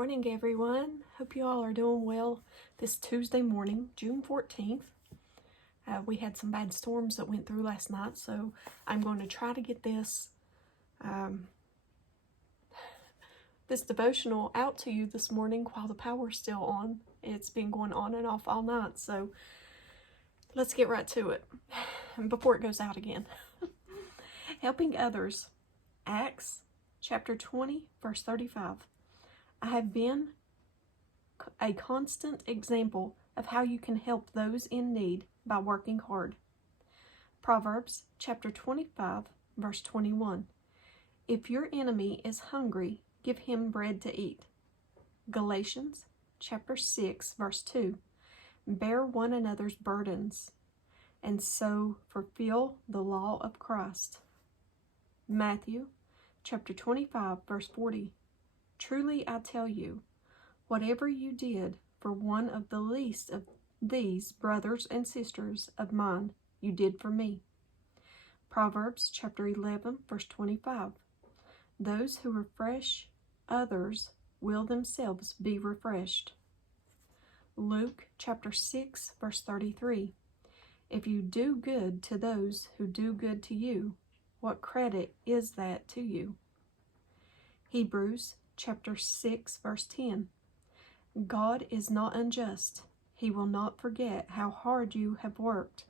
morning, everyone. Hope you all are doing well this Tuesday morning, June 14th. We had some bad storms that went through last night, so I'm going to try to get this devotional out to you this morning while the power's still on. It's been going on and off all night, so let's get right to it before it goes out again. Helping others. Acts chapter 20, verse 35. I have been a constant example of how you can help those in need by working hard. Proverbs chapter 25, verse 21. If your enemy is hungry, give him bread to eat. Galatians chapter 6, verse 2. Bear one another's burdens, and so fulfill the law of Christ. Matthew chapter 25, verse 40. Truly I tell you, whatever you did for one of the least of these brothers and sisters of mine, you did for me. Proverbs chapter 11, verse 25. Those who refresh others will themselves be refreshed. Luke chapter 6, verse 33. If you do good to those who do good to you, what credit is that to you? Hebrews chapter 6, verse 10. God is not unjust. He will not forget how hard you have worked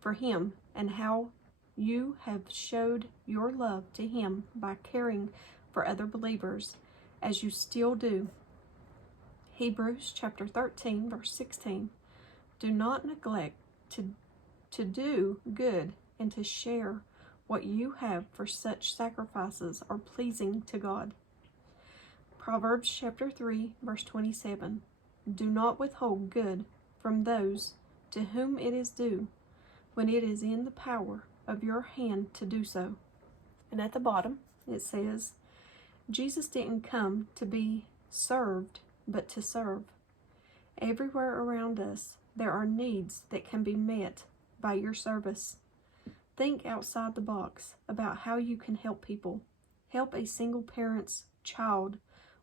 for him and how you have showed your love to him by caring for other believers as you still do. Hebrews chapter 13, verse 16. Do not neglect to do good and to share what you have, for such sacrifices are pleasing to God. Proverbs chapter 3, verse 27. Do not withhold good from those to whom it is due, when it is in the power of your hand to do so. And at the bottom it says, Jesus didn't come to be served, but to serve. Everywhere around us, there are needs that can be met by your service. Think outside the box about how you can help people. Help a single parent's child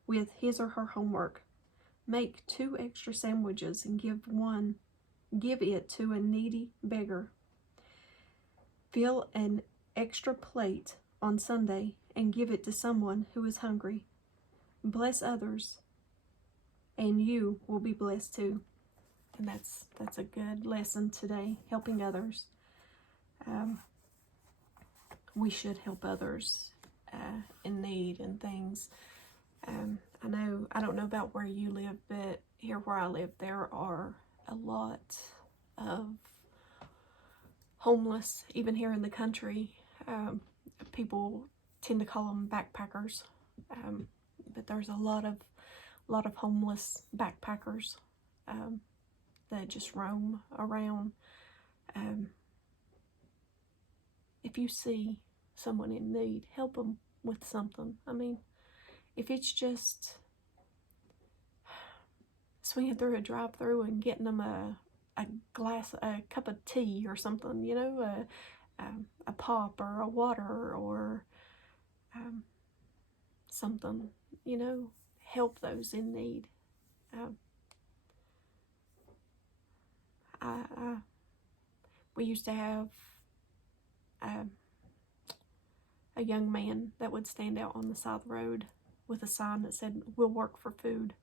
with his or her homework. Make 2 extra sandwiches and give it to a needy beggar. Fill an extra plate on Sunday and give it to someone who is hungry. Bless others, and you will be blessed too. And that's a good lesson today, helping others. We should help others in need and things. I don't know about where you live, but here where I live, there are a lot of homeless, even here in the country. People tend to call them backpackers, but there's a lot of homeless backpackers that just roam around. If you see someone in need, help them with something. I mean, if it's just swinging through a drive-through and getting them a cup of tea or something, you know, a pop or a water or something, you know, help those in need. We used to have a young man that would stand out on the side of the road with a sign that said, "We'll work for food."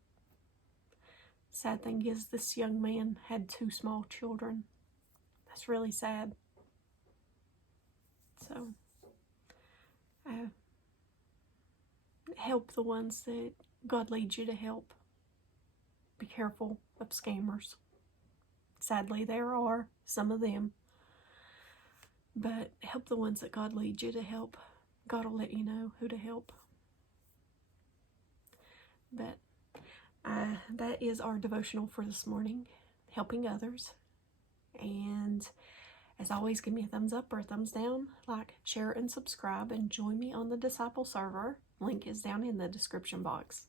Sad thing is, this young man had 2 small children. That's really sad. So, help the ones that God leads you to help. Be careful of scammers. Sadly, there are some of them. But help the ones that God leads you to help. God will let you know who to help. But that is our devotional for this morning, helping others. And as always, give me a thumbs up or a thumbs down, like, share, and subscribe, and join me on the Disciple server. Link is down in the description box.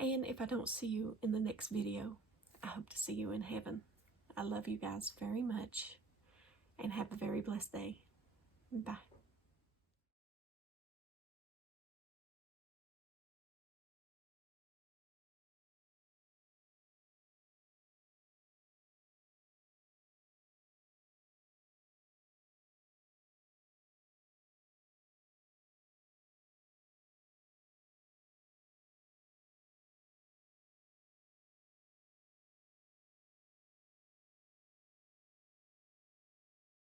And if I don't see you in the next video, I hope to see you in heaven. I love you guys very much, and have a very blessed day. Bye.